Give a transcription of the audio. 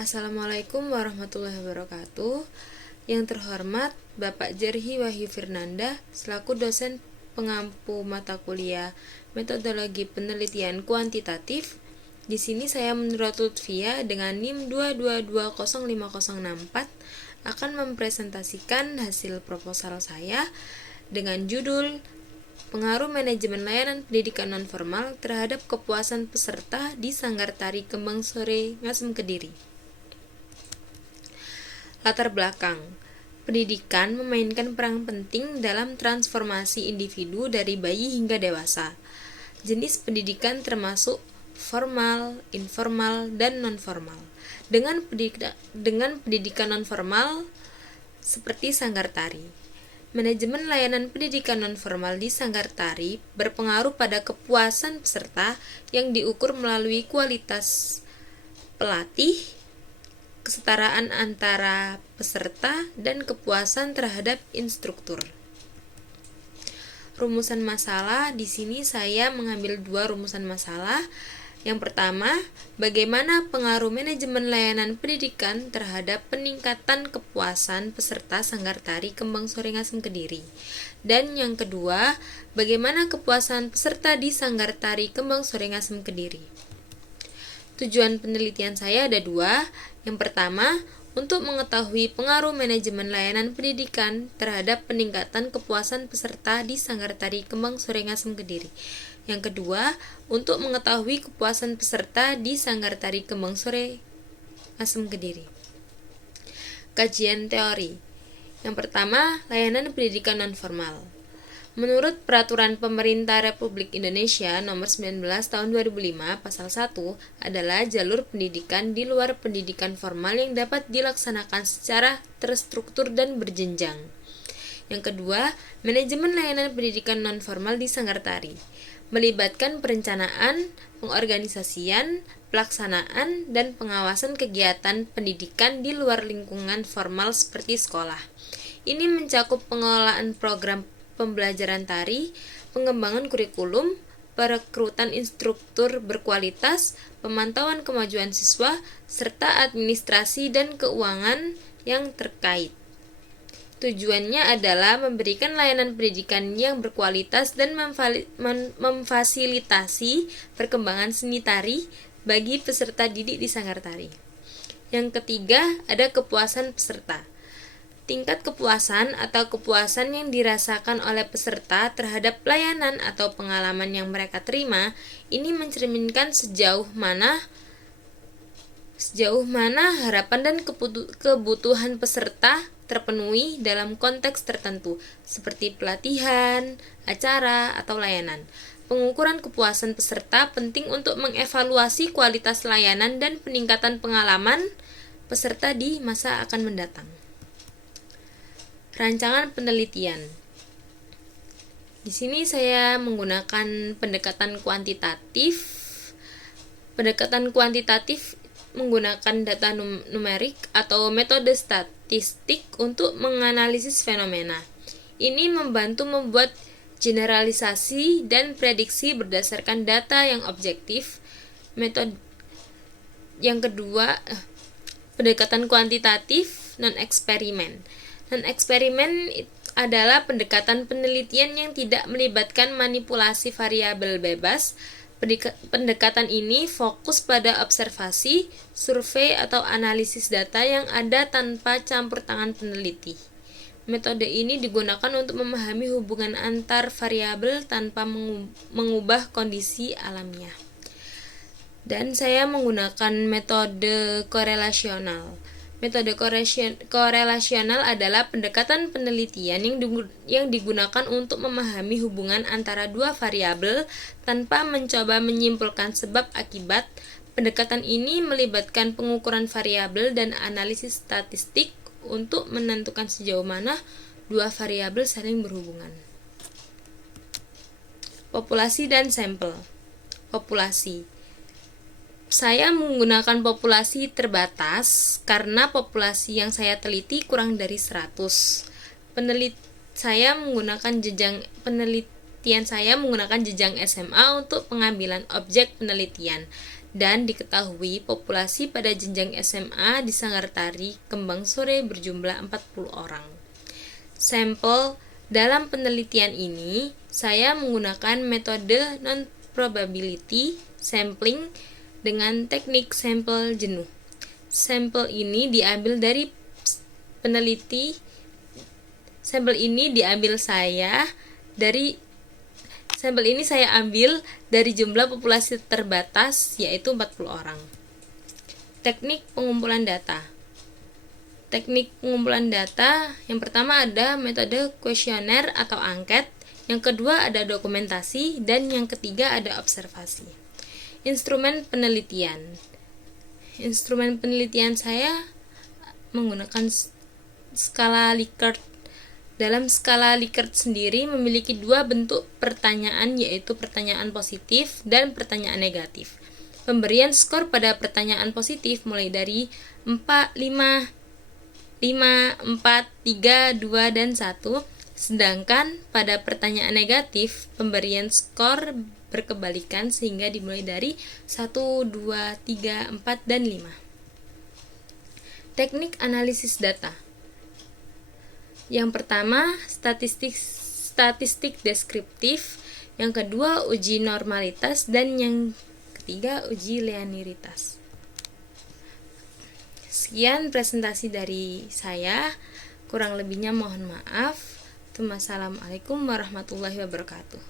Assalamualaikum warahmatullahi wabarakatuh. Yang terhormat Bapak Jerhi Wahyu Firnanda selaku dosen pengampu mata kuliah Metodologi Penelitian Kuantitatif. Di sini saya menurut Lutfia dengan NIM 2220504 akan mempresentasikan hasil proposal saya dengan judul Pengaruh Manajemen Layanan Pendidikan Nonformal terhadap kepuasan peserta di Sanggar Tari Kembang Sore Ngasem Kediri. Latar belakang. Pendidikan memainkan peran penting dalam transformasi individu dari bayi hingga dewasa. Jenis pendidikan termasuk formal, informal, dan nonformal. Dengan pendidikan nonformal seperti sanggar tari. Manajemen layanan pendidikan nonformal di sanggar tari berpengaruh pada kepuasan peserta yang diukur melalui kualitas pelatih, kesetaraan antara peserta, dan kepuasan terhadap instruktur. Rumusan masalah, di sini saya mengambil 2 rumusan masalah. Yang pertama, bagaimana pengaruh manajemen layanan pendidikan terhadap peningkatan kepuasan peserta Sanggar Tari Kembang Sore Ngasem Kediri. Dan yang kedua, bagaimana kepuasan peserta di Sanggar Tari Kembang Sore Ngasem Kediri. Tujuan penelitian saya ada 2. Yang pertama, untuk mengetahui pengaruh manajemen layanan pendidikan terhadap peningkatan kepuasan peserta di Sanggar Tari Kembang Sore Ngasem Kediri. Yang kedua, untuk mengetahui kepuasan peserta di Sanggar Tari Kembang Sore Ngasem Kediri. Kajian teori. Yang pertama, layanan pendidikan nonformal. Menurut Peraturan Pemerintah Republik Indonesia Nomor 19 Tahun 2005 Pasal 1 adalah jalur pendidikan di luar pendidikan formal yang dapat dilaksanakan secara terstruktur dan berjenjang. Yang kedua, manajemen layanan pendidikan nonformal di Sanggar Tari melibatkan perencanaan, pengorganisasian, pelaksanaan, dan pengawasan kegiatan pendidikan di luar lingkungan formal seperti sekolah. Ini mencakup pengelolaan program pembelajaran tari, pengembangan kurikulum, perekrutan instruktur berkualitas, pemantauan kemajuan siswa, serta administrasi dan keuangan yang terkait. Tujuannya adalah memberikan layanan pendidikan yang berkualitas dan memfasilitasi perkembangan seni tari bagi peserta didik di sanggar tari. Yang ketiga, ada kepuasan peserta. Tingkat kepuasan atau kepuasan yang dirasakan oleh peserta terhadap pelayanan atau pengalaman yang mereka terima ini mencerminkan sejauh mana harapan dan kebutuhan peserta terpenuhi dalam konteks tertentu seperti pelatihan, acara, atau layanan. Pengukuran kepuasan peserta penting untuk mengevaluasi kualitas layanan dan peningkatan pengalaman peserta di masa akan mendatang. Rancangan penelitian. Di sini saya menggunakan pendekatan kuantitatif. Pendekatan kuantitatif menggunakan data numerik atau metode statistik untuk menganalisis fenomena. Ini membantu membuat generalisasi dan prediksi berdasarkan data yang objektif. Metode yang kedua, pendekatan kuantitatif non-eksperimen. Non-eksperimen adalah pendekatan penelitian yang tidak melibatkan manipulasi variabel bebas. Pendekatan ini fokus pada observasi, survei, atau analisis data yang ada tanpa campur tangan peneliti. Metode ini digunakan untuk memahami hubungan antar variabel tanpa mengubah kondisi alamiah. Dan saya menggunakan metode korelasional. Metode korelasional adalah pendekatan penelitian yang digunakan untuk memahami hubungan antara 2 variabel tanpa mencoba menyimpulkan sebab akibat. Pendekatan ini melibatkan pengukuran variabel dan analisis statistik untuk menentukan sejauh mana 2 variabel saling berhubungan. Populasi dan sampel. Populasi. Saya menggunakan populasi terbatas karena populasi yang saya teliti kurang dari 100. Penelitian saya menggunakan jenjang SMA untuk pengambilan objek penelitian dan diketahui populasi pada jenjang SMA di Sanggartari, Kembang Sore berjumlah 40 orang. Sampel dalam penelitian ini, saya menggunakan metode non-probability sampling dengan teknik sampel jenuh. Sampel ini diambil dari saya ambil dari jumlah populasi terbatas, yaitu 40 orang. Teknik pengumpulan data. Teknik pengumpulan data yang pertama ada metode kuesioner atau angket, yang kedua ada dokumentasi, dan yang ketiga ada observasi. Instrumen penelitian. Instrumen penelitian saya menggunakan skala Likert. Dalam skala Likert sendiri memiliki dua bentuk pertanyaan, yaitu pertanyaan positif dan pertanyaan negatif. Pemberian skor pada pertanyaan positif mulai dari 4, 5, 4, 3, 2, dan 1, sedangkan pada pertanyaan negatif pemberian skor berkebalikan sehingga dimulai dari 1, 2, 3, 4, dan 5. Teknik analisis data. Yang pertama, statistik deskriptif, yang kedua uji normalitas, dan yang ketiga uji linearitas. Sekian presentasi dari saya, kurang lebihnya mohon maaf. Wassalamualaikum warahmatullahi wabarakatuh.